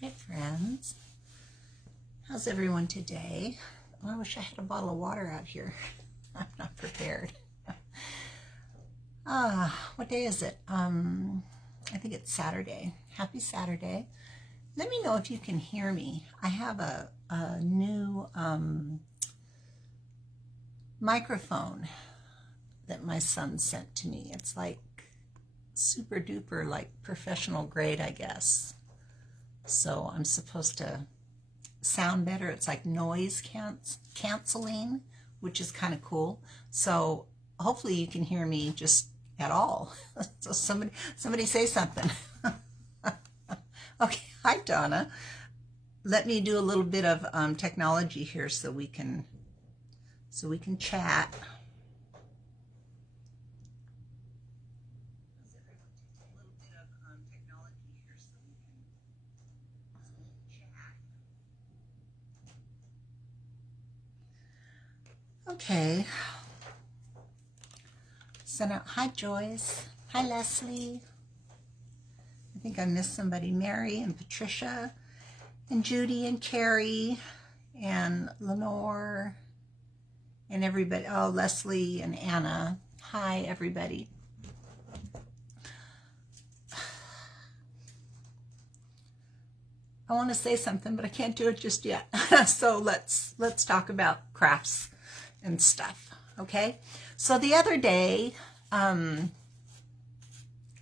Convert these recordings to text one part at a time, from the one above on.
Hi friends, how's everyone today? Oh, I wish I had a bottle of water out here. I'm not prepared. What day is it? I think it's Saturday. Happy Saturday. Let me know if you can hear me. I have a new microphone that my son sent to me. It's like super duper, like professional grade, I guess. So I'm supposed to sound better. It's like noise canceling, which is kind of cool. So hopefully you can hear me just at all. So somebody say something. Okay, hi Donna. Let me do a little bit of technology here so we can chat. Okay. So now, hi Joyce. Hi Leslie. I think I missed somebody. Mary and Patricia and Judy and Carrie and Lenore and everybody. Oh, Leslie and Anna. Hi, everybody. I want to say something, but I can't do it just yet. So let's talk about crafts and stuff. Okay. So the other day,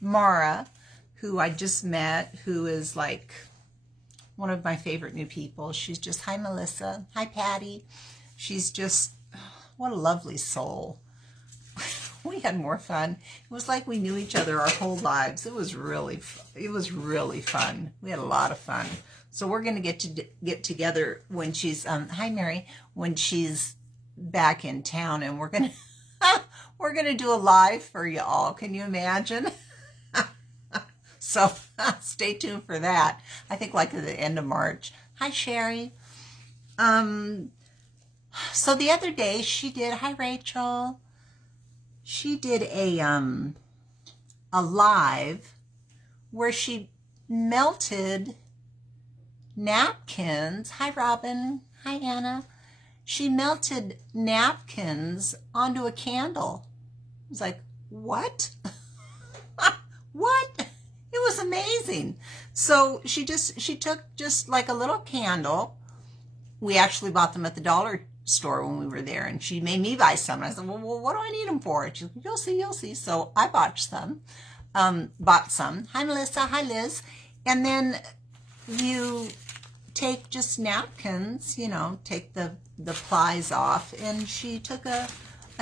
Mara, who I just met, who is like one of my favorite new people. She's just, hi Melissa, hi Patty. She's just, what a lovely soul. We had more fun. It was like we knew each other our whole lives. It was really fun. We had a lot of fun. So we're going to get together when she's, hi Mary, when she's back in town, and we're going to do a live for you all. Can you imagine? So stay tuned for that. I think like at the end of March. Hi, Sherry. So the other day she did, hi, Rachel. She did a live where she melted napkins. Hi, Robin. Hi, Anna. She melted napkins onto a candle. I was like, what? What? It was amazing. So she took just like a little candle. We actually bought them at the dollar store when we were there, and she made me buy some. And I said, well, what do I need them for? And she said, you'll see. So I bought some. Hi, Melissa. Hi, Liz. And then you take just napkins, take the plies off, and she took a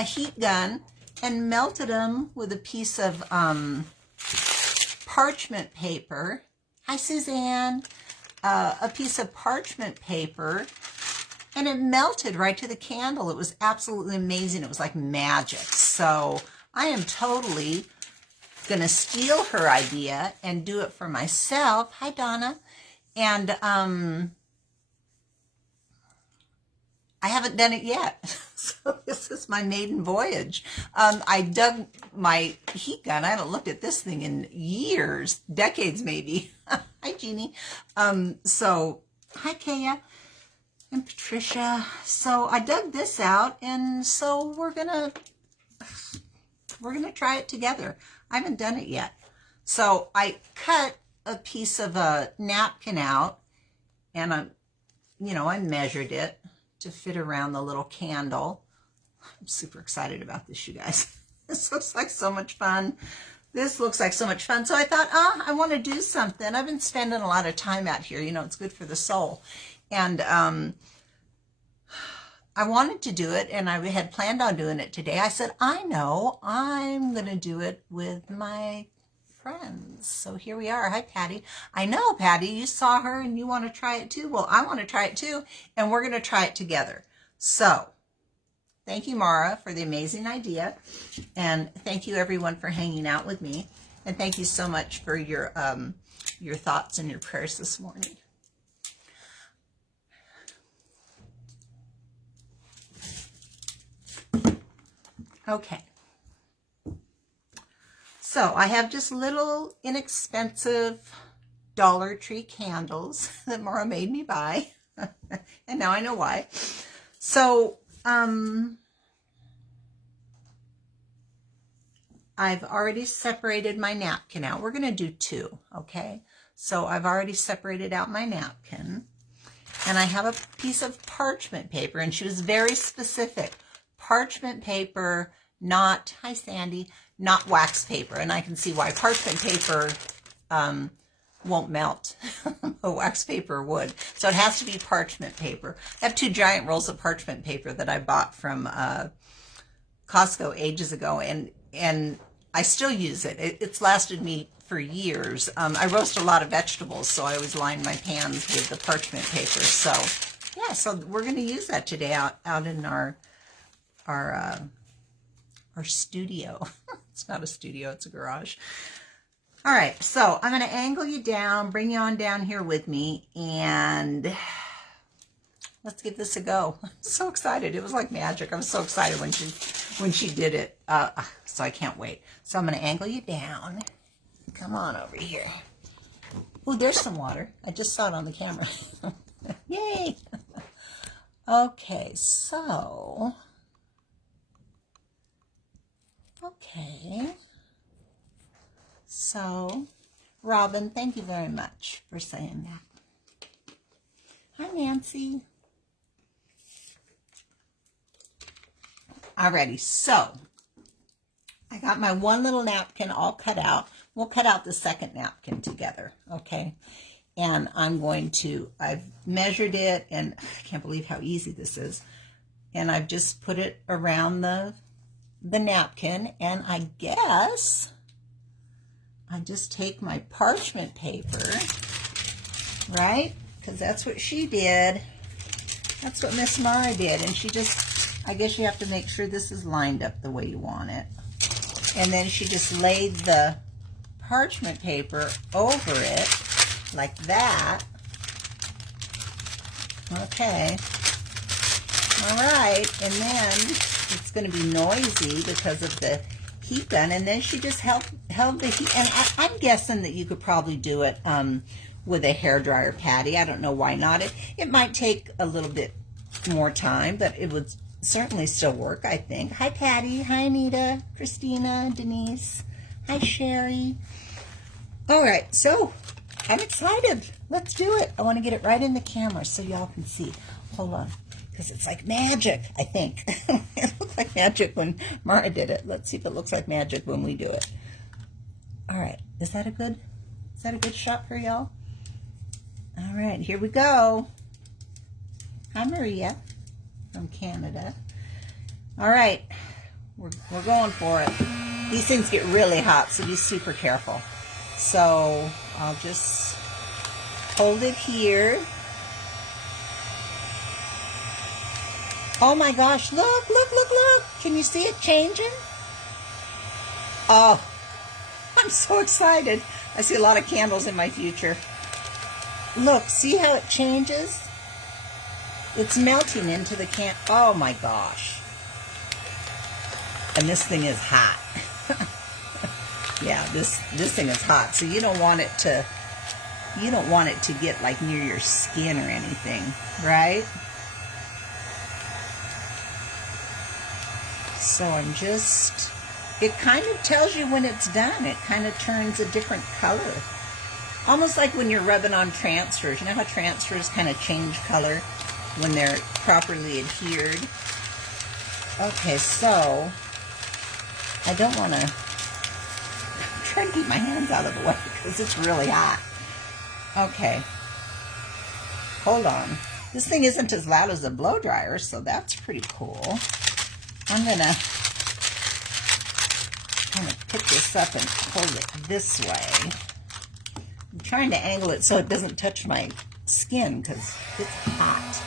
heat gun and melted them with a piece of parchment paper. Hi, Suzanne. A piece of parchment paper, and it melted right to the candle. It was absolutely amazing. It was like magic. So I am totally going to steal her idea and do it for myself. Hi, Donna. And I haven't done it yet. So this is my maiden voyage. I dug my heat gun. I haven't looked at this thing in years, decades maybe. Hi, Jeannie. So hi, Kaya and Patricia. So I dug this out, and so we're gonna try it together. I haven't done it yet. So I cut a piece of a napkin out, and I measured it to fit around the little candle. I'm super excited about this, you guys. This looks like so much fun. This looks like so much fun. So I thought, I want to do something. I've been spending a lot of time out here. It's good for the soul. And I wanted to do it, and I had planned on doing it today. I said, I know, I'm going to do it with my friends. So here we are. Hi, Patty. I know, Patty, you saw her and you want to try it too. Well, I want to try it too, and we're going to try it together. So thank you, Mara, for the amazing idea. And thank you, everyone, for hanging out with me. And thank you so much for your thoughts and your prayers this morning. Okay. So I have just little inexpensive Dollar Tree candles that Mara made me buy. And now I know why. So, I've already separated my napkin out. We're going to do two, okay? So I've already separated out my napkin. And I have a piece of parchment paper, and she was very specific. Parchment paper, not, hi Sandy, not wax paper. And I can see why parchment paper won't melt. But wax paper would. So it has to be parchment paper. I have 2 giant rolls of parchment paper that I bought from Costco ages ago, and I still use it. It's lasted me for years. I roast a lot of vegetables, so I always line my pans with the parchment paper. So yeah, so we're going to use that today out in our studio. It's not a studio, it's a garage. All right, so I'm going to angle you down, bring you on down here with me, and let's give this a go. I'm so excited. It was like magic. I was so excited when she did it. So I can't wait. So I'm going to angle you down. Come on over here. Oh, there's some water. I just saw it on the camera. Yay. Okay, so. Okay. So, Robin, thank you very much for saying that. Hi, Nancy. Alrighty, so I got my one little napkin all cut out. We'll cut out the second napkin together, okay? And I've measured it, and I can't believe how easy this is. And I've just put it around the napkin, and I guess I just take my parchment paper, right? Because that's what she did. That's what Miss Mara did, and she just, I guess you have to make sure this is lined up the way you want it. And then she just laid the parchment paper over it like that. Okay. All right. And then it's going to be noisy because of the heat gun. And then she just held the heat. And I'm guessing that you could probably do it with a hairdryer patty. I don't know why not. It might take a little bit more time, but it would certainly still work, I think. Hi, Patty. Hi, Anita, Christina, Denise. Hi, Sherry. All right, so I'm excited. Let's do it. I want to get it right in the camera so y'all can see. Hold on, because it's like magic, I think. It looked like magic when Mara did it. Let's see if it looks like magic when we do it. All right, is that a good shot for y'all? All right, here we go. Hi, Maria from Canada. All right, we're going for it. These things get really hot, so be super careful. So I'll just hold it here. Oh my gosh, look, look, look, look. Can you see it changing? Oh, I'm so excited. I see a lot of candles in my future. Look, see how it changes? It's melting into the can. Oh my gosh. And this thing is hot. Yeah, this thing is hot. So you don't want it to get like near your skin or anything, right? So it kind of tells you when it's done. It kind of turns a different color. Almost like when you're rubbing on transfers. You know how transfers kind of change color when they're properly adhered? Okay, so I don't want to try to keep my hands out of the way because it's really hot. Okay. Hold on. This thing isn't as loud as a blow dryer, so that's pretty cool. I'm going to kind of pick this up and hold it this way. I'm trying to angle it so it doesn't touch my skin because it's hot.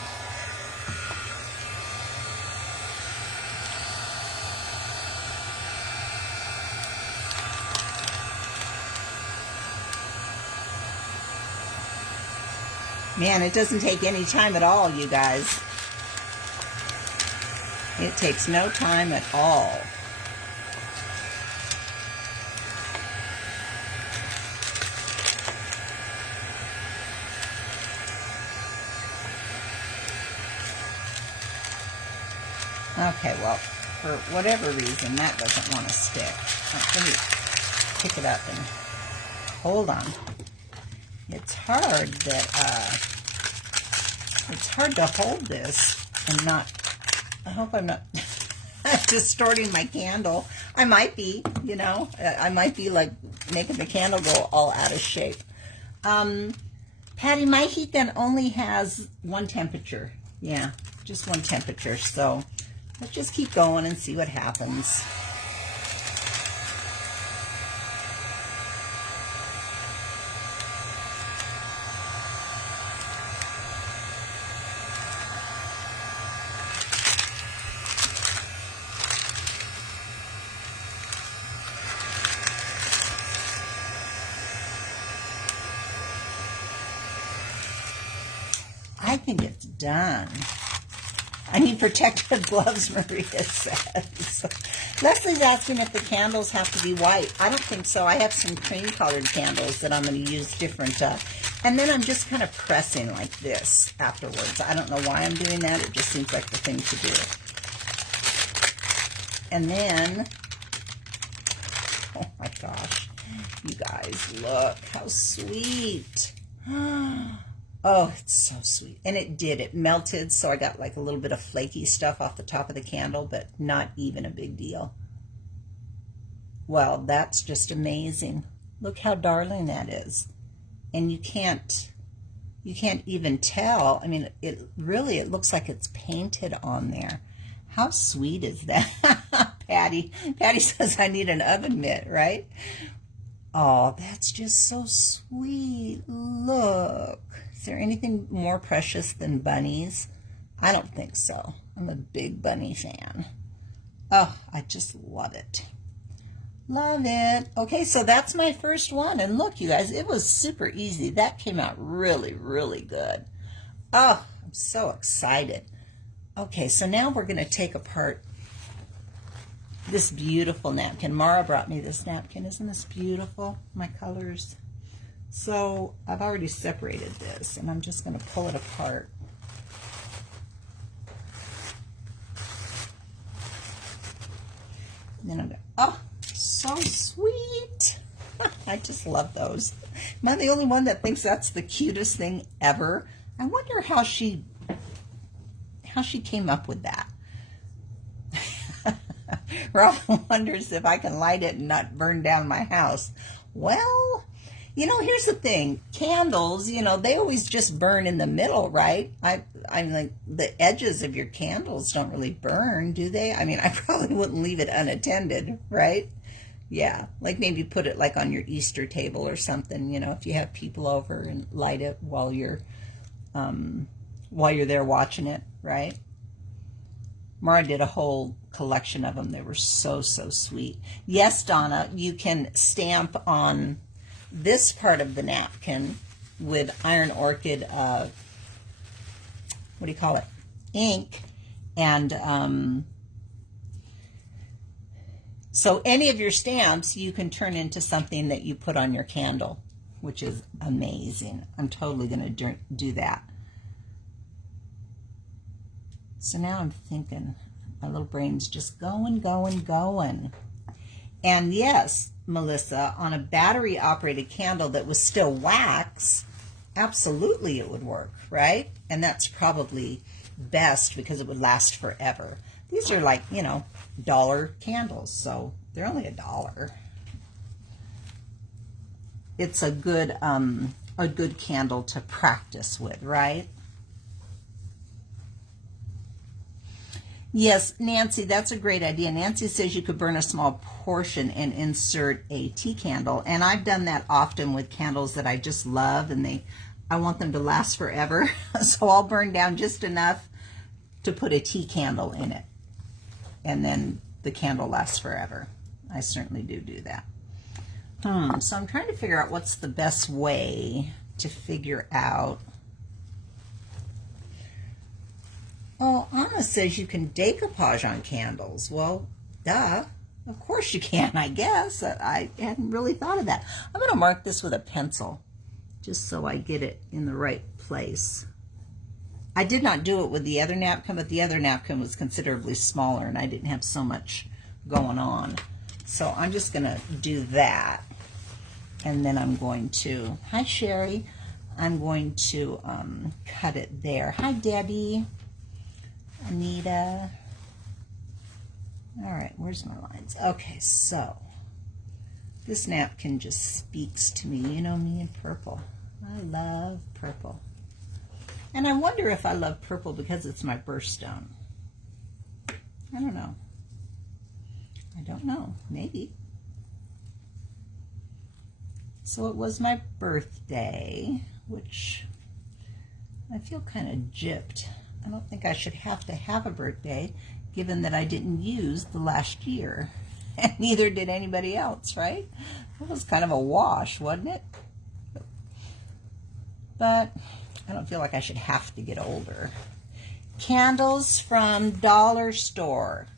Man, it doesn't take any time at all, you guys. It takes no time at all. Okay, well, for whatever reason, that doesn't want to stick. Let me pick it up and hold on. It's hard to hold this and not, I hope I'm not distorting my candle. I might be, you know, I might be like making the candle go all out of shape. Patty, my heat gun only has one temperature. Yeah, just one temperature. So let's just keep going and see what happens. I think it's done. I need protective gloves, Maria says. Leslie's asking if the candles have to be white. I don't think so. I have some cream-colored candles that I'm going to use different. And then I'm just kind of pressing like this afterwards. I don't know why I'm doing that. It just seems like the thing to do. And then, oh my gosh, you guys, look how sweet. Oh, it's so sweet. And it did. It melted, so I got like a little bit of flaky stuff off the top of the candle, but not even a big deal. Well, that's just amazing. Look how darling that is. And you can't even tell. I mean, it looks like it's painted on there. How sweet is that? Patty says I need an oven mitt, right? Oh, that's just so sweet. Look. Is there anything more precious than bunnies? I don't think so. I'm a big bunny fan. Oh, I just love it. Love it. Okay, so that's my first one. And look, you guys, it was super easy. That came out really, really good. Oh, I'm so excited. Okay, so now we're going to take apart this beautiful napkin. Mara brought me this napkin. Isn't this beautiful? My colors. So I've already separated this, and I'm just going to pull it apart. And then I'm going to, oh, so sweet. I just love those. Am I the only one that thinks that's the cutest thing ever? I wonder how she came up with that. Robin wonders if I can light it and not burn down my house. Well, you know, here's the thing. Candles, you know, they always just burn in the middle, right? I'm like, the edges of your candles don't really burn, do they? I mean, I probably wouldn't leave it unattended, right? Yeah, like maybe put it like on your Easter table or something, you know, if you have people over, and light it while you're there watching it, right? Mara did a whole collection of them. They were so, so sweet. Yes, Donna, you can stamp on this part of the napkin with Iron Orchid, what do you call it, ink, and so any of your stamps you can turn into something that you put on your candle, which is amazing. I'm totally going to do that. So now I'm thinking, my little brain's just going. And yes, Melissa, on a battery-operated candle that was still wax, absolutely it would work, right? And that's probably best because it would last forever. These are like, you know, $1 candles, so they're only $1. It's a good candle to practice with, right? Yes, Nancy, that's a great idea. Nancy says you could burn a small portion and insert a tea candle. And I've done that often with candles that I just love, and I want them to last forever. So I'll burn down just enough to put a tea candle in it. And then the candle lasts forever. I certainly do that. So I'm trying to figure out what's the best way to figure out. Oh, Anna says you can decoupage on candles. Well, duh. Of course you can, I guess. I hadn't really thought of that. I'm going to mark this with a pencil just so I get it in the right place. I did not do it with the other napkin, but the other napkin was considerably smaller and I didn't have so much going on. So I'm just going to do that. And then I'm going to, hi Sherry, I'm going to cut it there. Hi Debbie, Anita. All right, where's my lines? Okay, so this napkin just speaks to me. You know me and purple. I love purple. And I wonder if I love purple because it's my birthstone. I don't know. I don't know. Maybe. So it was my birthday, which I feel kind of gypped. I don't think I should have to have a birthday, given that I didn't use the last year. And neither did anybody else, right? That was kind of a wash, wasn't it? But I don't feel like I should have to get older. Candles from Dollar Store.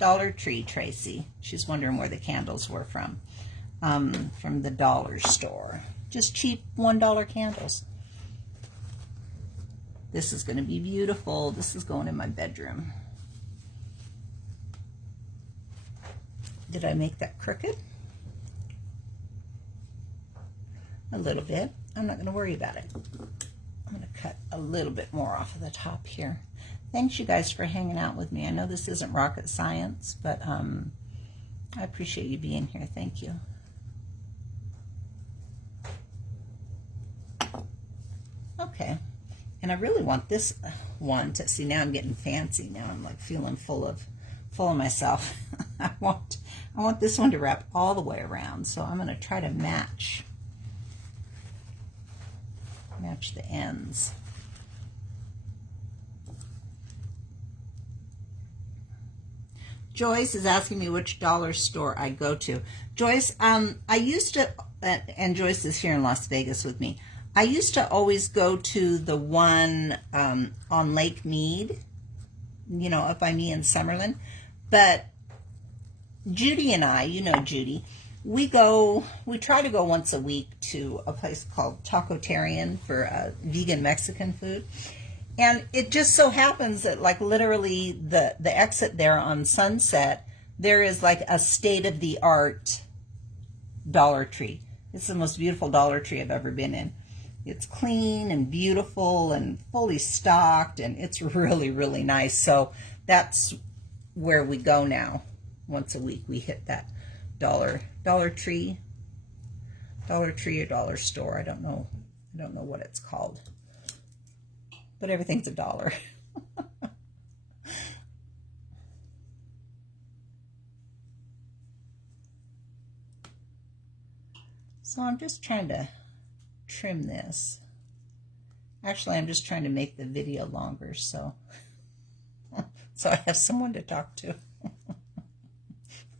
Dollar Tree, Tracy. She's wondering where the candles were from the Dollar Store. Just cheap $1 candles. This is going to be beautiful. This is going in my bedroom. Did I make that crooked? A little bit. I'm not going to worry about it. I'm going to cut a little bit more off of the top here. Thanks you guys for hanging out with me. I know this isn't rocket science, but I appreciate you being here. Thank you. Okay. And I really want this one to see. Now I'm getting fancy. Now I'm like feeling full of myself. I want this one to wrap all the way around. So I'm going to try to match the ends. Joyce is asking me which dollar store I go to. Joyce, I used to, and Joyce is here in Las Vegas with me. I used to always go to the one on Lake Mead, you know, up by me in Summerlin. But Judy and I, you know Judy, we try to go once a week to a place called Tacotarian for vegan Mexican food. And it just so happens that like literally the exit there on Sunset, there is like a state-of-the-art Dollar Tree. It's the most beautiful Dollar Tree I've ever been in. It's clean and beautiful and fully stocked, and it's really, really nice. So that's where we go now. Once a week we hit that Dollar Tree or Dollar Store. I don't know what it's called. But everything's $1. So I'm just trying to trim this. Actually, I'm just trying to make the video longer so I have someone to talk to.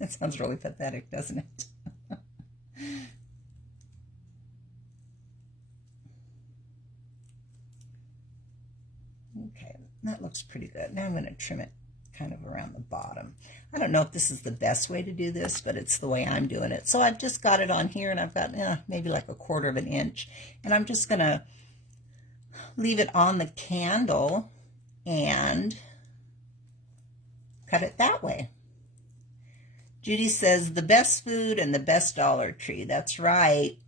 That sounds really pathetic, doesn't it? Okay, that looks pretty good. Now I'm going to trim it kind of around the bottom. I don't know if this is the best way to do this, but it's the way I'm doing it. So I've just got it on here, and I've got maybe like 1/4 of an inch, and I'm just going to leave it on the candle and cut it that way. Judy says the best food and the best Dollar Tree. That's right.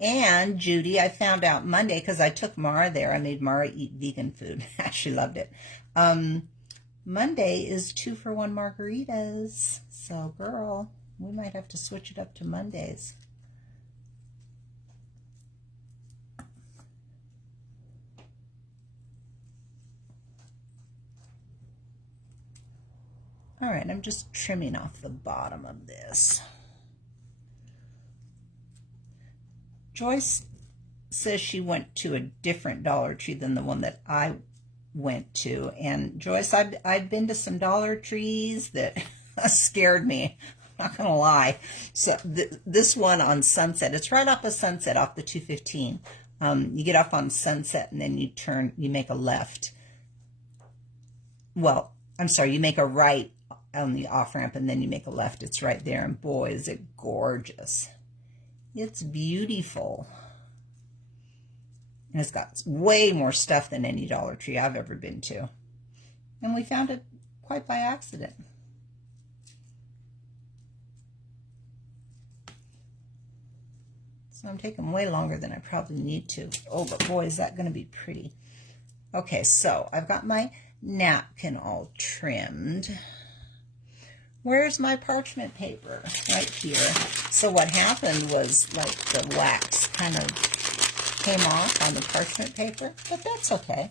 And Judy, I found out Monday because I took Mara there. I made Mara eat vegan food. She loved it. Monday is 2-for-1 margaritas. So, girl, we might have to switch it up to Mondays. All right, I'm just trimming off the bottom of this. Joyce says she went to a different Dollar Tree than the one that I went to. And Joyce, I've been to some Dollar Trees that scared me. I'm not going to lie. So this one on Sunset, it's right off of Sunset, off the 215. You get off on Sunset and then you make a left. Well, I'm sorry, you make a right on the off-ramp and then you make a left. It's right there, and boy, is it gorgeous. It's beautiful. And it's got way more stuff than any Dollar Tree I've ever been to. And we found it quite by accident. So I'm taking way longer than I probably need to. Oh, but boy, is that going to be pretty. Okay, so I've got my napkin all trimmed. Where's my parchment paper? Right here. So what happened was, like, the wax kind of came off on the parchment paper, but that's okay.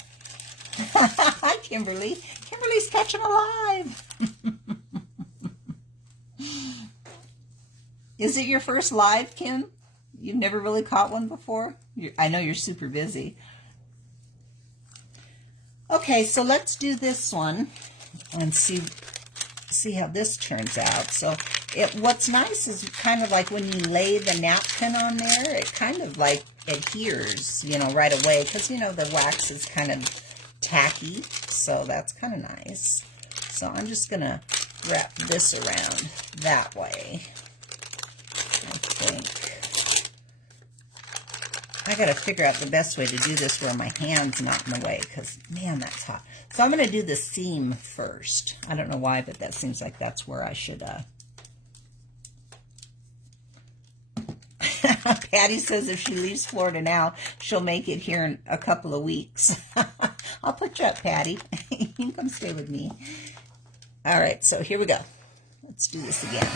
Hi, Kimberly. Kimberly's catching alive. Is it your first live, Kim? You've never really caught one before? I know you're super busy. Okay, so let's do this one and see how this turns out. So what's nice is kind of like when you lay the napkin on there, it kind of like adheres, you know, right away, because, you know, the wax is kind of tacky, so that's kind of nice. So I'm just going to wrap this around that way, I think. I got to figure out the best way to do this where my hand's not in the way, because, man, that's hot. So I'm going to do the seam first. I don't know why, but that seems like that's where I should... Patty says if she leaves Florida now, she'll make it here in a couple of weeks. I'll put you up, Patty. You can come stay with me. All right, so here we go. Let's do this again.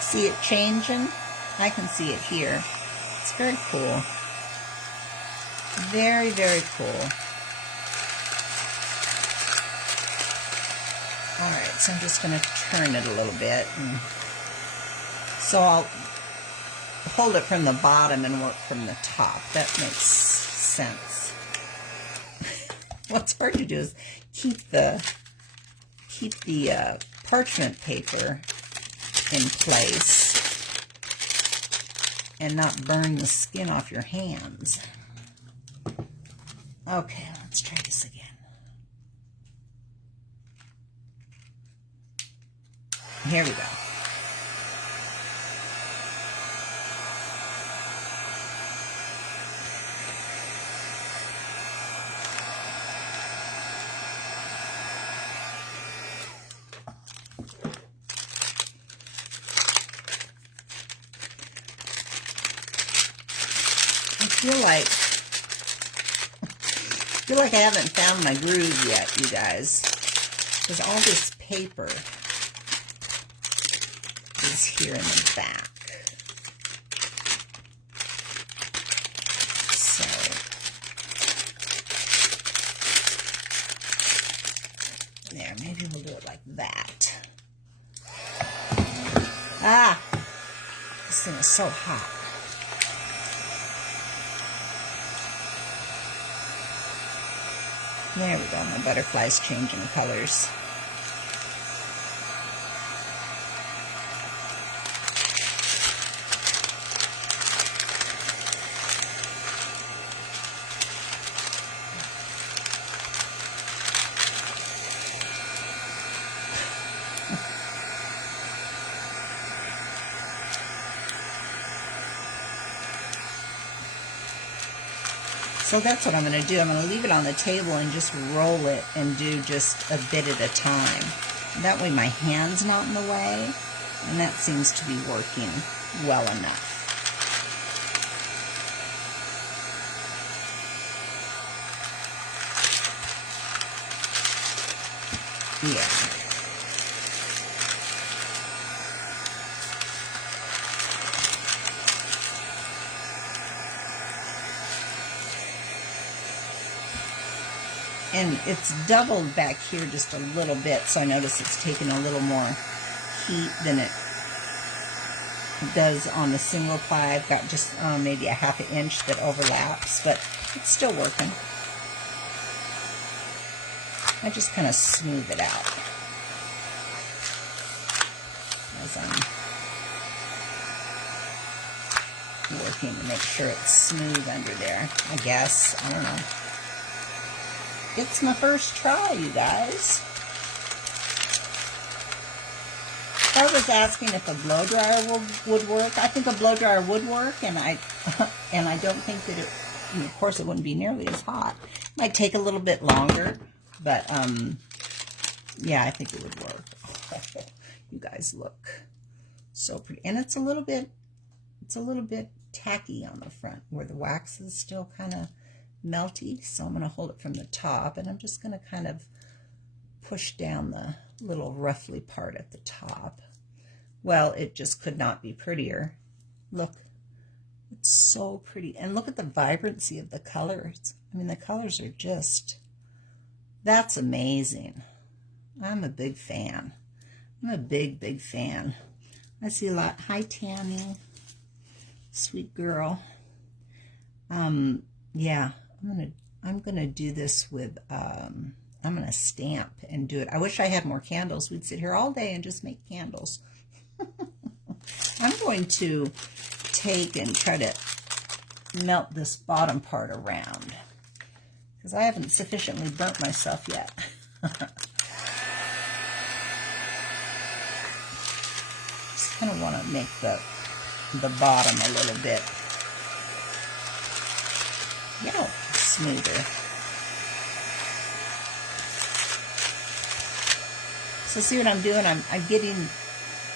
See it changing? I can see it here. It's very cool. Very, very cool. All right, so I'm just going to turn it a little bit. So I'll hold it from the bottom and work from the top. That makes sense. What's hard to do is keep the parchment paper in place and not burn the skin off your hands. Okay, let's try this again. Here we go. I feel like I haven't found my groove yet, you guys, because all this paper is here in the back. So there, maybe we'll do it like that. Ah, this thing is so hot. There we go, my butterfly's changing colors. So that's what I'm going to do. I'm going to leave it on the table and just roll it and do just a bit at a time. That way my hand's not in the way, and that seems to be working well enough. Yeah. And it's doubled back here just a little bit, so I notice it's taking a little more heat than it does on the single ply. I've got just maybe a ½ inch that overlaps, but it's still working. I just kind of smooth it out. as I'm working to make sure it's smooth under there, I guess. I don't know. It's my first try, you guys. I was asking if a blow dryer would work. I think a blow dryer would work, and I don't think that it, and of course it wouldn't be nearly as hot. It might take a little bit longer, but yeah, I think it would work. You guys look so pretty. And it's a little bit tacky on the front where the wax is still kind of melty. So I'm going to hold it from the top, and I'm just going to kind of push down the little ruffly part at the top. Well, it just could not be prettier. Look, it's so pretty. And look at the vibrancy of the colors. I mean, the colors are just, that's amazing. I'm a big fan. I'm a big, big fan. I see a lot. Hi, Tammy. Sweet girl. Yeah, I'm gonna do this with, I'm gonna stamp and do it. I wish I had more candles. We'd sit here all day and just make candles. I'm going to take and try to melt this bottom part around because I haven't sufficiently burnt myself yet. Just kind of want to make the bottom a little bit, you know, smoother. So see what I'm doing? I'm getting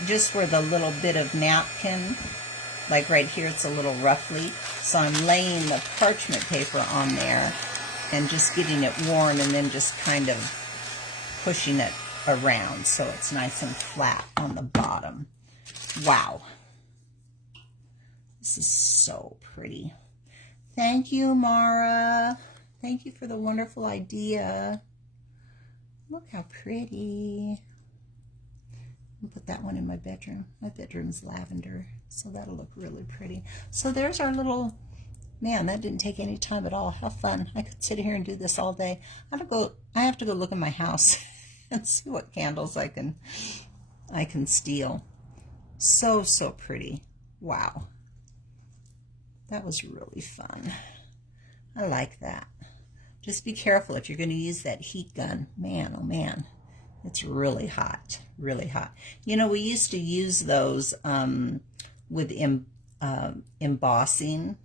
just where the little bit of napkin, like right here, it's a little roughly. So I'm laying the parchment paper on there and just getting it warm and then just kind of pushing it around so it's nice and flat on the bottom. Wow. This is so pretty. Thank you, Mara. Thank you for the wonderful idea. Look how pretty. I'll put that one in my bedroom. My bedroom's lavender, so that'll look really pretty. So there's our little, man, that didn't take any time at all. How fun. I could sit here and do this all day. I have to go look in my house and see what candles I can steal. So, so pretty. Wow. That was really fun. I like that. Just be careful if you're going to use that heat gun. Man, oh man, it's really hot, really hot. You know, we used to use those with embossing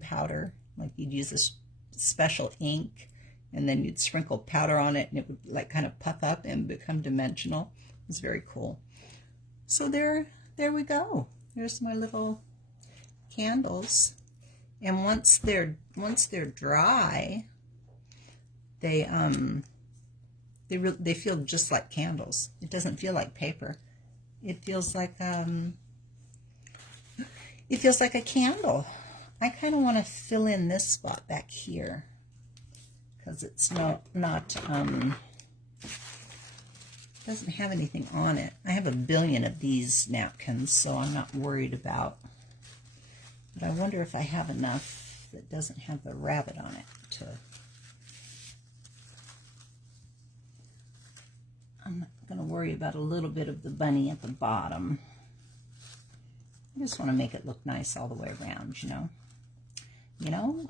powder. Like you'd use this special ink, and then you'd sprinkle powder on it, and it would like kind of puff up and become dimensional. It was very cool. So there we go. There's my little candles, and once they're dry, they feel just like candles. It doesn't feel like paper. It feels like a candle. I kind of want to fill in this spot back here because it's doesn't have anything on it. I have a billion of these napkins, so I'm not worried about. But I wonder if I have enough that doesn't have the rabbit on it to. I'm not going to worry about a little bit of the bunny at the bottom. I just want to make it look nice all the way around, you know? You know?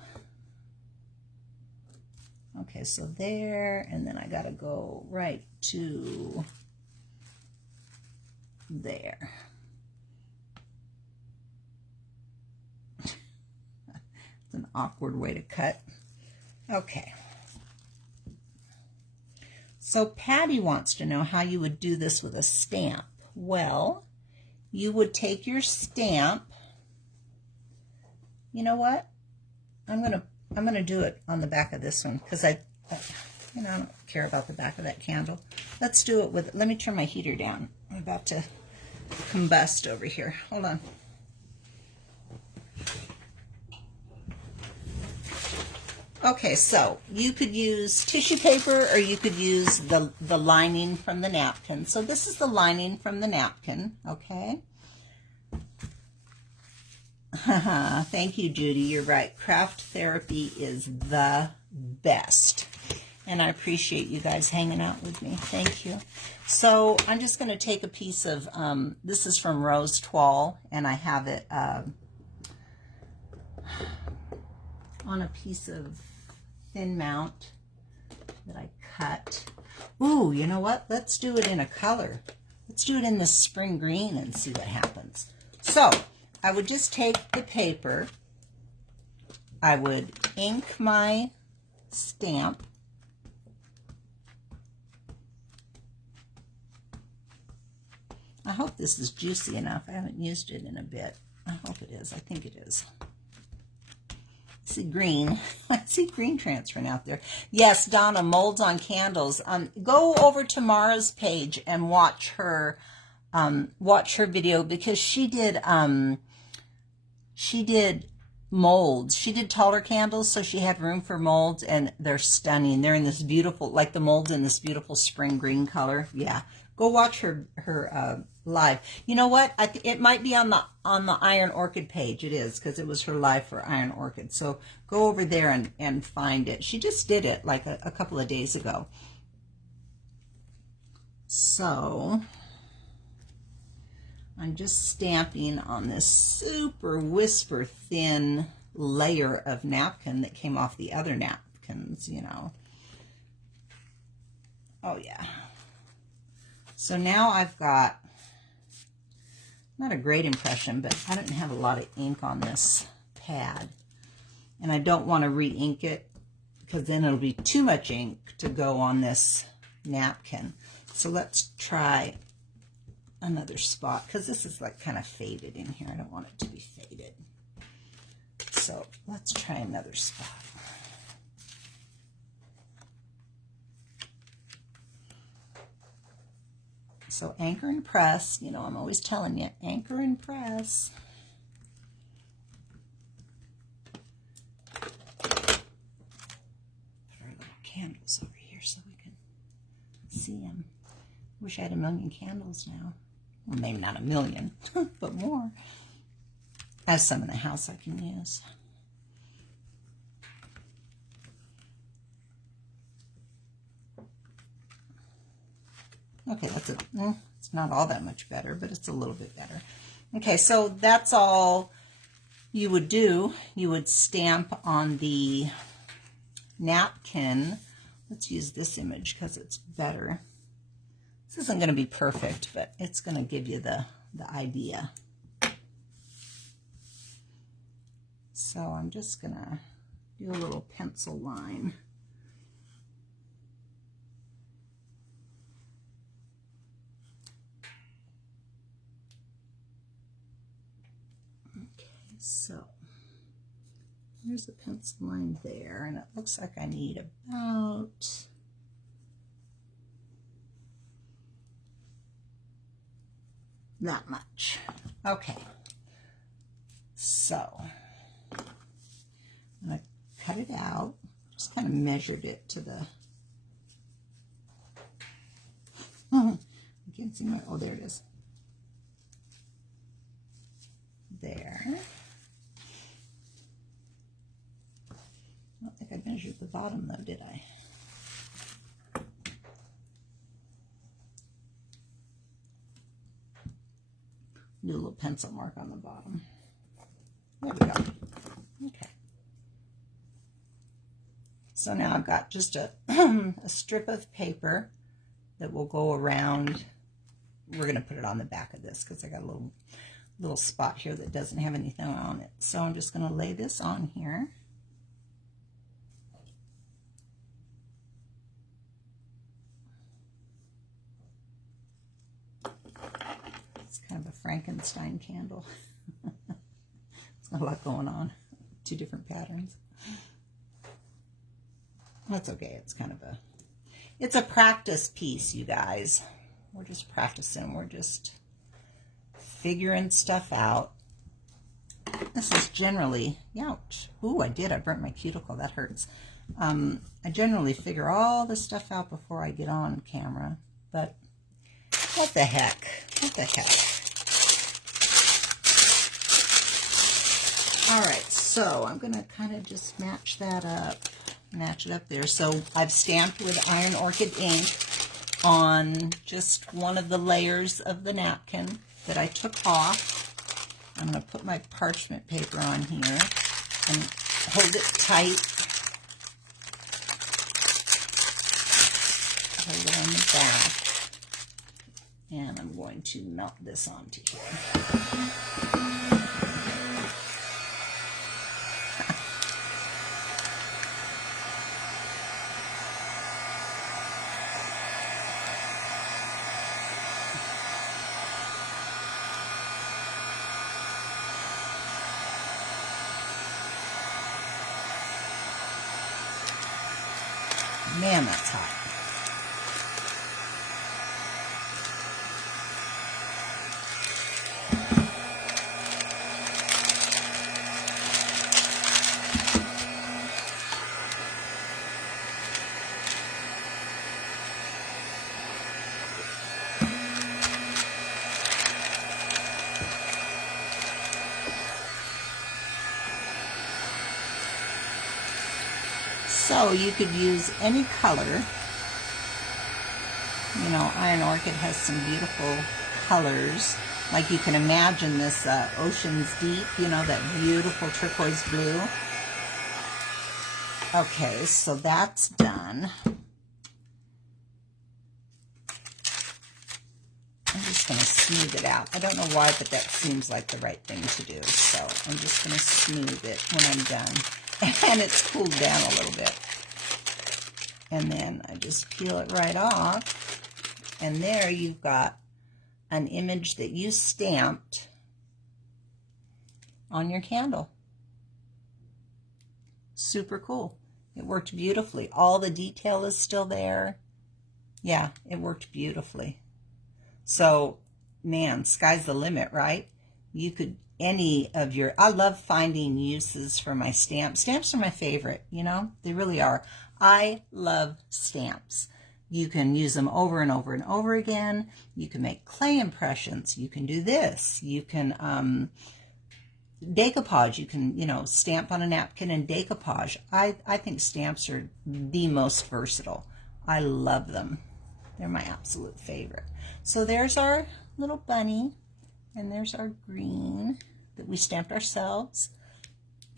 Okay, so there, and then I got to go right to there. It's an awkward way to cut. Okay. So Patty wants to know how you would do this with a stamp. Well, you would take your stamp. You know what? I'm gonna do it on the back of this one because I don't care about the back of that candle. Let's do it with. Let me turn my heater down. I'm about to combust over here. Hold on. Okay, so you could use tissue paper or you could use the lining from the napkin. So this is the lining from the napkin, okay? Thank you, Judy. You're right. Craft therapy is the best. And I appreciate you guys hanging out with me. Thank you. So I'm just going to take a piece of, this is from Rose Toile, and I have it on a piece of thin mount that I cut. Ooh, you know what? Let's do it in a color. Let's do it in the spring green and see what happens. So I would just take the paper. I would ink my stamp. I hope this is juicy enough. I haven't used it in a bit. I hope it is. I think it is. See green. I see green transferring out there. Yes, Donna, molds on candles. Go over to Mara's page and watch her video, because she did molds. She did taller candles, so she had room for molds, and they're stunning. They're in this beautiful, like the molds in this beautiful spring green color. Yeah, go watch her live. You know what? It might be on the Iron Orchid page. It is, because it was her live for Iron Orchid. So go over there and find it. She just did it like a couple of days ago. So I'm just stamping on this super whisper thin layer of napkin that came off the other napkins, you know. Oh yeah. So now I've got, not a great impression, but I didn't have a lot of ink on this pad. And I don't want to re-ink it, because then it'll be too much ink to go on this napkin. So let's try another spot, because this is like kind of faded in here. I don't want it to be faded. So let's try another spot. So anchor and press, you know, I'm always telling you, anchor and press. Put our little candles over here so we can see them. Wish I had 1,000,000 candles now. Well, maybe not 1,000,000, but more. I have some in the house I can use. Okay, that's it's not all that much better, but it's a little bit better. Okay, so that's all you would do. You would stamp on the napkin. Let's use this image because it's better. This isn't going to be perfect, but it's going to give you the idea. So I'm just going to do a little pencil line. So there's a pencil line there, and it looks like I need about that much. Okay, so I'm going to cut it out. Just kind of measured it to the, I can't see my, oh, there it is. There. I don't think I measured the bottom though, did I? Do a little pencil mark on the bottom. There we go. Okay. So now I've got just a, a strip of paper that will go around. We're going to put it on the back of this because I got a little spot here that doesn't have anything on it. So I'm just going to lay this on here. It's kind of a Frankenstein candle. It's got a lot going on. 2 different patterns. That's okay. It's kind of it's a practice piece, you guys. We're just practicing. We're just figuring stuff out. This is generally, ouch. Ooh, I burnt my cuticle. That hurts. I generally figure all this stuff out before I get on camera, but what the heck? What the heck? All right, so I'm going to kind of just match that up. match it up there. So I've stamped with Iron Orchid ink on just one of the layers of the napkin that I took off. I'm going to put my parchment paper on here and hold it tight. Hold it on the back. And I'm going to melt this onto here. Man, that's hot. So you could use any color. You know, Iron Orchid has some beautiful colors. Like you can imagine this Ocean's Deep, you know, that beautiful turquoise blue. Okay, so that's done. I'm just going to smooth it out. I don't know why, but that seems like the right thing to do. So I'm just going to smooth it when I'm done. And it's cooled down a little bit. And then I just peel it right off. And there you've got an image that you stamped on your candle. Super cool. It worked beautifully. All the detail is still there. Yeah, it worked beautifully. So, man, sky's the limit, right? You could, any of your, I love finding uses for my stamps. Stamps are my favorite, you know, they really are. I love stamps. You can use them over and over and over again. You can make clay impressions. You can do this. You can decoupage. You can, you know, stamp on a napkin and decoupage. I think stamps are the most versatile. I love them. They're my absolute favorite. So there's our little bunny, and there's our green that we stamped ourselves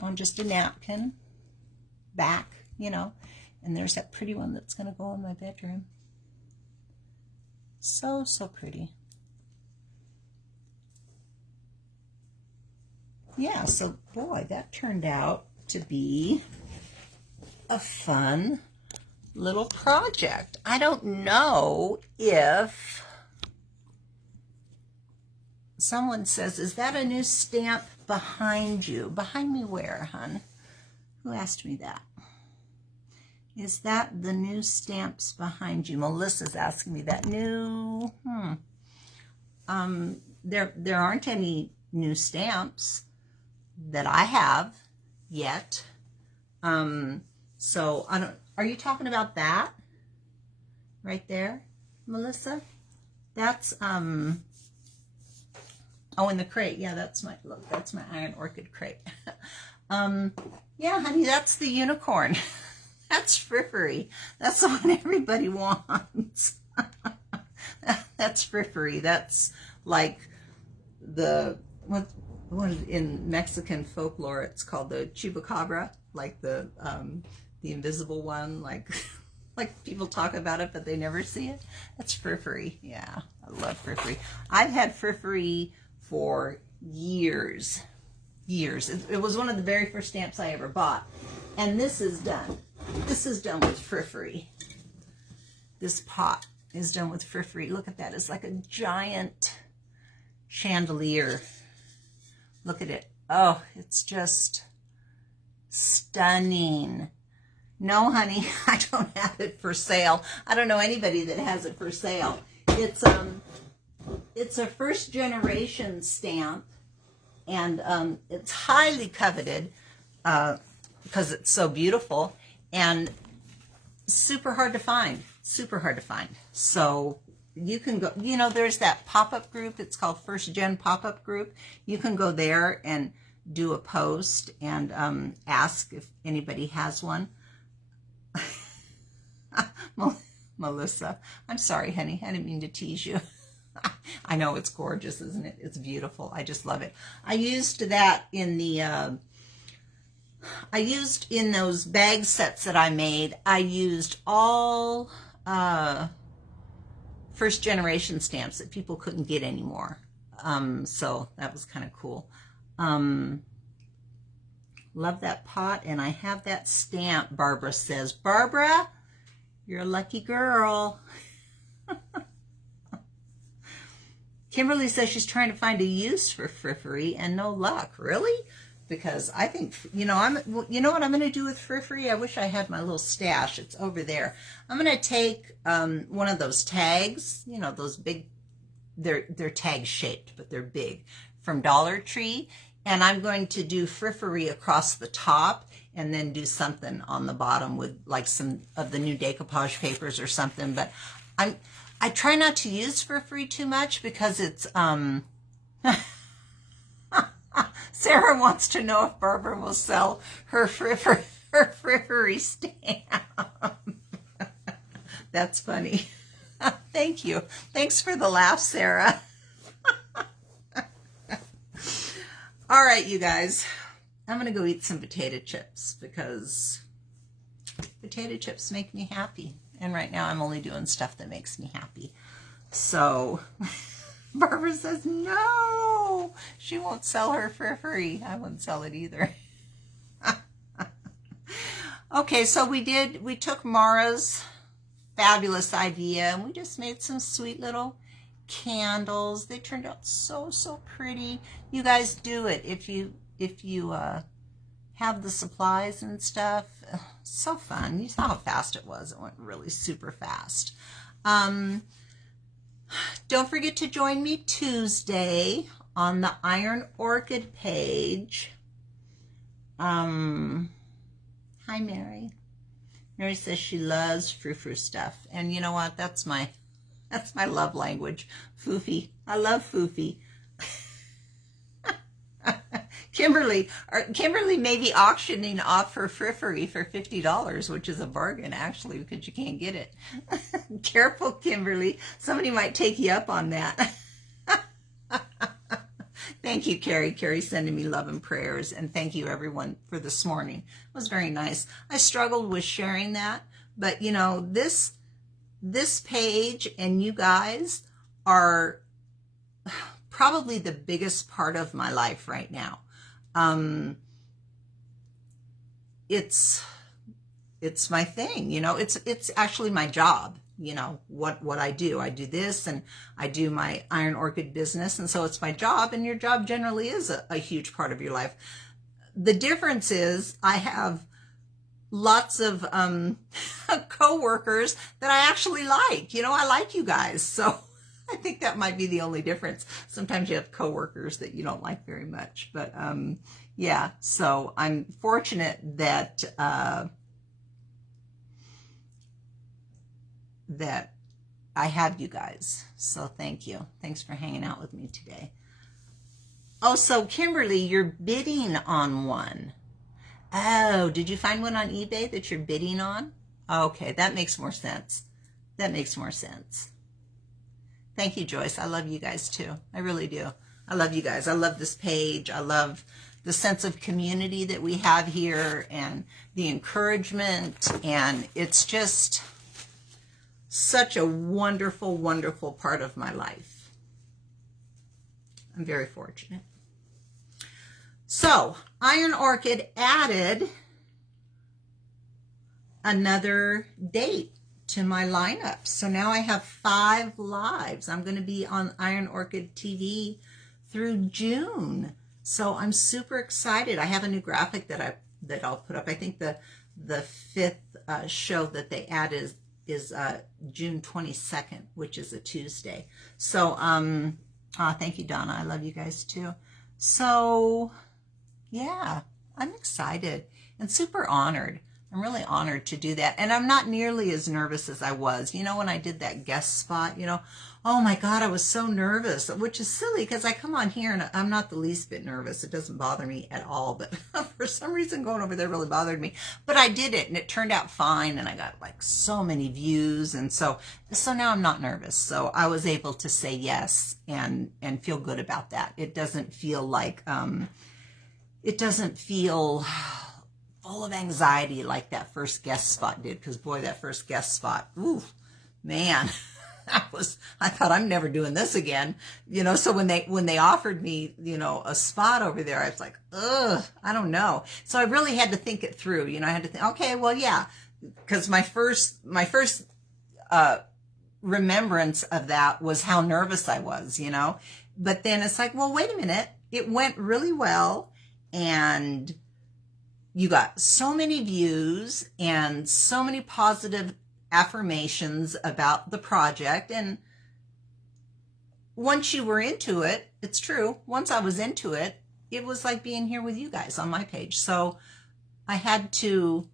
on just a napkin back, you know. And there's that pretty one that's going to go in my bedroom. So, so pretty. Yeah, so boy, that turned out to be a fun little project. I don't know if someone says, is that a new stamp behind you? Behind me where, hun? Who asked me that? Is that the new stamps behind you? Melissa's asking me that. New, there aren't any new stamps that I have yet. So I don't, are you talking about that? Right there, Melissa? That's, oh, in the crate. Yeah, that's my, look, that's my Iron Orchid crate. Yeah, honey, that's the unicorn. That's frippery. That's the one everybody wants. That's frippery. That's like the, what in Mexican folklore, it's called the chupacabra, like the invisible one, like people talk about it, but they never see it. That's frippery. Yeah, I love frippery. I've had frippery for years. It was one of the very first stamps I ever bought. And this is done. This is done with frippery. This pot is done with frippery. Look at that. It's like a giant chandelier. Look at it. Oh, it's just stunning. No, honey, I don't have it for sale. I don't know anybody that has it for sale. It's a first generation stamp, and it's highly coveted because it's so beautiful and super hard to find. Super hard to find. So you can go, you know, there's that pop-up group. It's called First Gen Pop-Up Group. You can go there and do a post and ask if anybody has one. Melissa. I'm sorry, honey. I didn't mean to tease you. I know it's gorgeous, isn't it? It's beautiful. I just love it. I used that in the, I used in those bag sets that I made, I used all first generation stamps that people couldn't get anymore. So that was kind of cool. Love that pot, and I have that stamp, Barbara says. Barbara, you're a lucky girl. Kimberly says she's trying to find a use for frippery and no luck. Really? Because I think, you know what I'm going to do with frippery? I wish I had my little stash. It's over there. I'm going to take one of those tags, you know, those big, they're tag shaped, but they're big, from Dollar Tree. And I'm going to do frippery across the top and then do something on the bottom with like some of the new decoupage papers or something. But I try not to use frippery too much because it's, Sarah wants to know if Barbara will sell her frippery stamp. That's funny. Thank you. Thanks for the laugh, Sarah. All right, you guys, I'm going to go eat some potato chips because potato chips make me happy. And right now I'm only doing stuff that makes me happy. So Barbara says, no, she won't sell her frippery. I won't sell it either. Okay, so we took Mara's fabulous idea and we just made some sweet little candles. They turned out so pretty. You guys do it if you have the supplies and stuff. So fun. You saw how fast it was. It went really super fast. Don't forget to join me Tuesday on the Iron Orchid page. Hi, Mary. Mary says she loves frou-frou stuff. And you know what? That's my love language. Foofy. I love foofy. Kimberly may be auctioning off her frippery for $50, which is a bargain, actually, because you can't get it. Careful, Kimberly. Somebody might take you up on that. Thank you, Carrie. Carrie's sending me love and prayers, and thank you, everyone, for this morning. It was very nice. I struggled with sharing that, but, you know, this page and you guys are probably the biggest part of my life right now. It's my thing, you know, it's actually my job, you know, what I do. I do this and I do my Iron Orchid business. And so it's my job, and your job generally is a huge part of your life. The difference is I have lots of co-workers that I actually like. You know, I like you guys. So I think that might be the only difference. Sometimes you have co-workers that you don't like very much. But yeah, so I'm fortunate that that I have you guys. So thank you. Thanks for hanging out with me today. Oh, so Kimberly, you're bidding on one. Oh, did you find one on eBay that you're bidding on? Okay, that makes more sense. That makes more sense. Thank you, Joyce. I love you guys too. I really do. I love you guys. I love this page. I love the sense of community that we have here and the encouragement. And it's just such a wonderful, wonderful part of my life. I'm very fortunate. So, Iron Orchid added another date to my lineup. So now I have 5 lives. I'm going to be on Iron Orchid TV through June. So I'm super excited. I have a new graphic that I'll put up. I think the 5th show that they add is June 22nd, which is a Tuesday. So thank you, Donna. I love you guys too. So yeah, I'm excited and super honored. I'm really honored to do that. And I'm not nearly as nervous as I was. You know, when I did that guest spot, you know, oh my God, I was so nervous, which is silly because I come on here and I'm not the least bit nervous. It doesn't bother me at all. But for some reason, going over there really bothered me. But I did it and it turned out fine. And I got like so many views. And so now I'm not nervous. So I was able to say yes and feel good about that. It doesn't feel like, it doesn't feel full of anxiety like that first guest spot did, because boy, that first guest spot, ooh, man, I thought I'm never doing this again, you know. So when they offered me, you know, a spot over there, I was like, ugh, I don't know. So I really had to think it through, you know. I had to think, okay, well, yeah, because my first remembrance of that was how nervous I was, you know. But then it's like, well, wait a minute, it went really well, and you got so many views and so many positive affirmations about the project. And once you were into it, it's true, once I was into it, it was like being here with you guys on my page. So I had to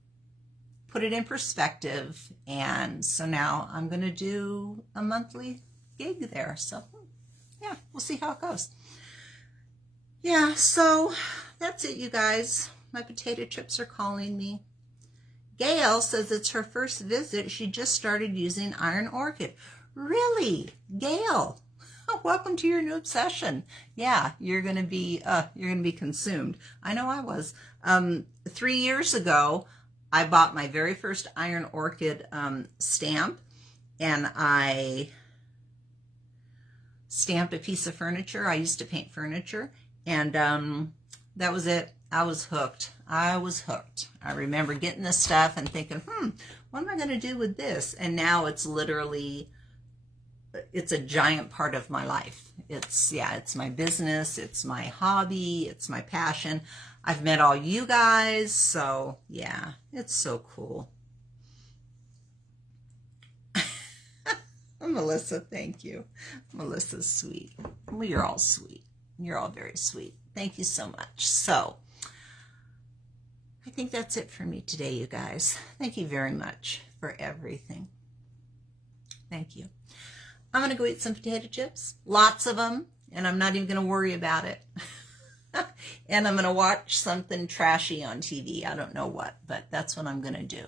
put it in perspective. And so now I'm going to do a monthly gig there. So yeah, we'll see how it goes. Yeah, so that's it, you guys. My potato chips are calling me. Gail says it's her first visit. She just started using Iron Orchid. Really? Gail, welcome to your new obsession. Yeah, you're gonna be consumed. I know I was. 3 years ago, I bought my very first Iron Orchid stamp, and I stamped a piece of furniture. I used to paint furniture, and that was it. I was hooked. I remember getting this stuff and thinking, what am I going to do with this? And now it's literally, it's a giant part of my life. It's my business. It's my hobby. It's my passion. I've met all you guys. So yeah, it's so cool. Melissa, thank you. Melissa's sweet. Well, you're all sweet. You're all very sweet. Thank you so much. So I think that's it for me today, you guys. Thank you very much for everything. Thank you. I'm going to go eat some potato chips, lots of them, and I'm not even going to worry about it. And I'm going to watch something trashy on TV. I don't know what, but that's what I'm going to do.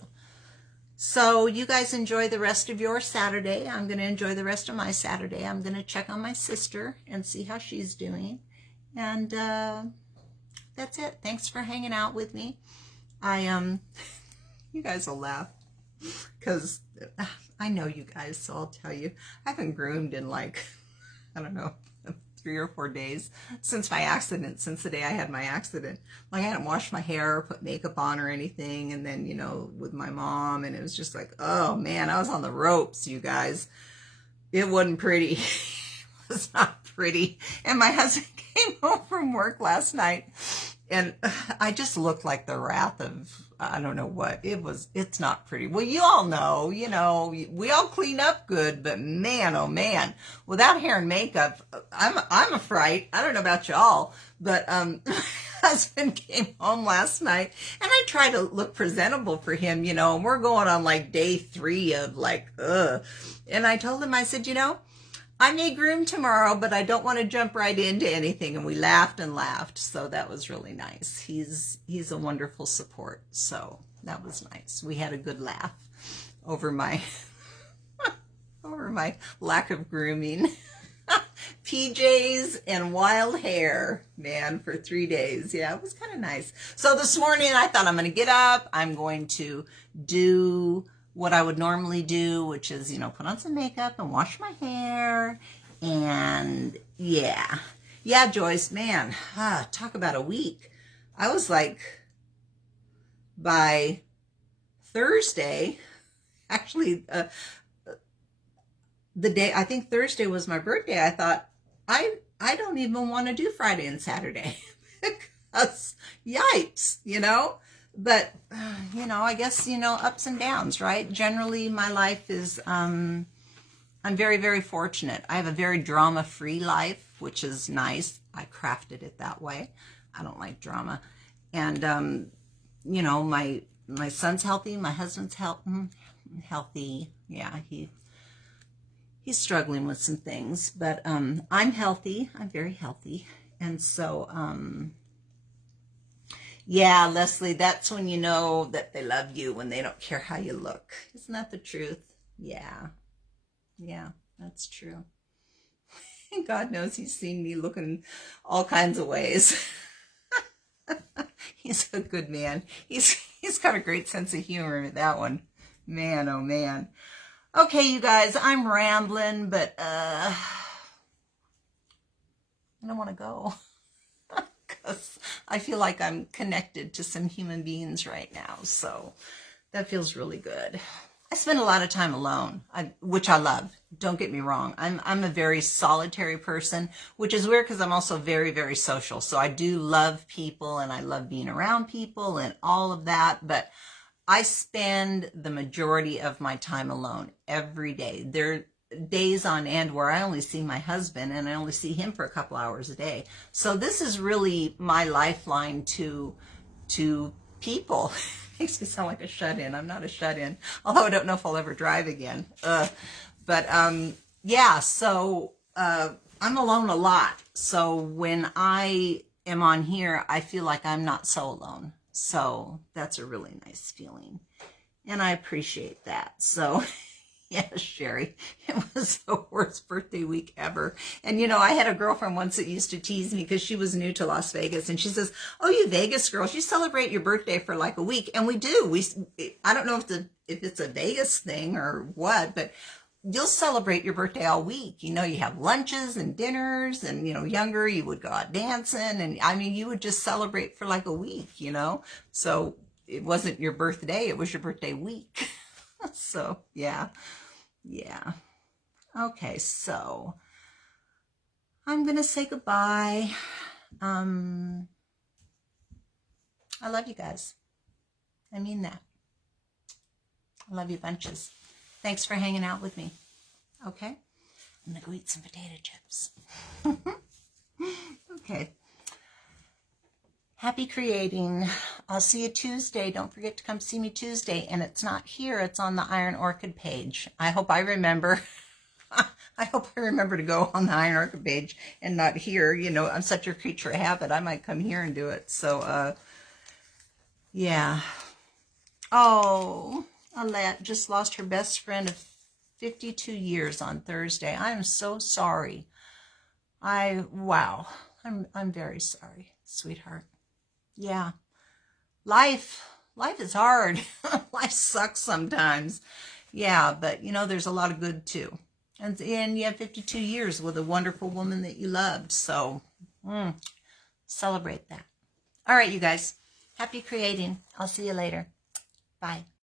So you guys enjoy the rest of your Saturday. I'm going to enjoy the rest of my Saturday. I'm going to check on my sister and see how she's doing. And that's it. Thanks for hanging out with me. You guys will laugh because I know you guys, so I'll tell you, I haven't groomed in like, I don't know, 3 or 4 days since my accident, since the day I had my accident. Like I hadn't washed my hair or put makeup on or anything. And then, you know, with my mom, and it was just like, oh man, I was on the ropes, you guys. It wasn't pretty. It was not pretty. And my husband came home from work last night, and I just looked like the wrath of, I don't know what. It's not pretty. Well, you all know, you know, we all clean up good, but man, oh man, without hair and makeup, I'm a fright. I don't know about y'all, but my husband came home last night, and I tried to look presentable for him, you know, and we're going on like day 3 of like, and I told him, I said, you know, I may groom tomorrow, but I don't want to jump right into anything. And we laughed and laughed. So that was really nice. He's a wonderful support. So that was nice. We had a good laugh over my lack of grooming. PJs and wild hair, man, for 3 days. Yeah, it was kind of nice. So this morning I thought I'm going to get up. I'm going to do what I would normally do, which is, you know, put on some makeup and wash my hair. And yeah, Joyce, man, talk about a week. I was like, by Thursday, actually, the day, I think Thursday was my birthday, I thought, I don't even want to do Friday and Saturday because yipes, you know. But, you know, I guess, you know, ups and downs, right? Generally, my life is, I'm very, very fortunate. I have a very drama-free life, which is nice. I crafted it that way. I don't like drama. And, you know, my my son's healthy. My husband's healthy. Yeah, he's struggling with some things, but I'm healthy. I'm very healthy. And so, yeah, Leslie, that's when you know that they love you, when they don't care how you look. Isn't that the truth? Yeah. Yeah, that's true. God knows he's seen me looking all kinds of ways. He's a good man. He's got a great sense of humor with that one. Man, oh man. Okay, you guys, I'm rambling, but I don't want to go because I feel like I'm connected to some human beings right now. So that feels really good. I spend a lot of time alone, which I love. Don't get me wrong. I'm a very solitary person, which is weird because I'm also very, very social. So I do love people and I love being around people and all of that. But I spend the majority of my time alone every day. There are days on end where I only see my husband and I only see him for a couple hours a day. So this is really my lifeline to people. Makes me sound like a shut-in. I'm not a shut-in, although I don't know if I'll ever drive again. But yeah, so I'm alone a lot. So when I am on here, I feel like I'm not so alone. So that's a really nice feeling. And I appreciate that. So yes, Sherry, it was the worst birthday week ever. And you know, I had a girlfriend once that used to tease me because she was new to Las Vegas, and she says, "Oh, you Vegas girls, you celebrate your birthday for like a week." And we do. I don't know if it's a Vegas thing or what, but you'll celebrate your birthday all week. You know, you have lunches and dinners, and you know, younger you would go out dancing, and I mean, you would just celebrate for like a week, you know. So it wasn't your birthday, it was your birthday week. So yeah. Yeah. Okay, so I'm going to say goodbye. I love you guys. I mean that. I love you bunches. Thanks for hanging out with me. Okay? I'm going to go eat some potato chips. Okay. Happy creating. I'll see you Tuesday. Don't forget to come see me Tuesday. And it's not here. It's on the Iron Orchid page. I hope I remember. I hope I remember to go on the Iron Orchid page and not here. You know, I'm such a creature of habit. I might come here and do it. So, yeah. Oh, Alette just lost her best friend of 52 years on Thursday. I am so sorry. Wow. I'm very sorry, sweetheart. Yeah. Life is hard. Life sucks sometimes. Yeah, but you know, there's a lot of good too. And you have 52 years with a wonderful woman that you loved. So celebrate that. All right, you guys. Happy creating. I'll see you later. Bye.